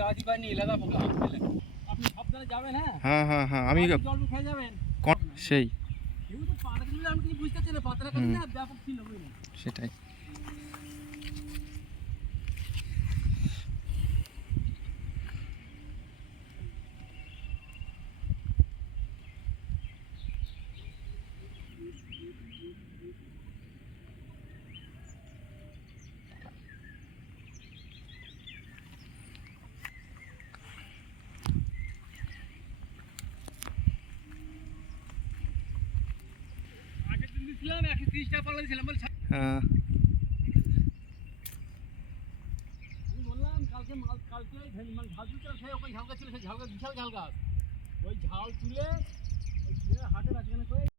তাড়াতাড়ি পাইনি এলাকা পোকা আপনি সাবধানে যাবেন। হ্যাঁ হ্যাঁ হ্যাঁ আমি জল খেয়ে যাবেন সেই কেউ তো পাতা দিলে আমি কিছু বুঝতে পারছি না পাতাটা কাটলে না ব্যাপক ছিল বুঝলেন সেটাই আগের দিন দিয়েছিলাম 130 টাকা পাল্লা দিয়েছিলাম বল হ্যাঁ আমি বললাম কালকে কালকে মানে ঝাল তুলতে সেই ওখানে ঝালকা ছিল সেই ঝালকা বিশাল ঝাল গাছ ওই ঝাল তুলে ওই হাটের মাঝখানে করে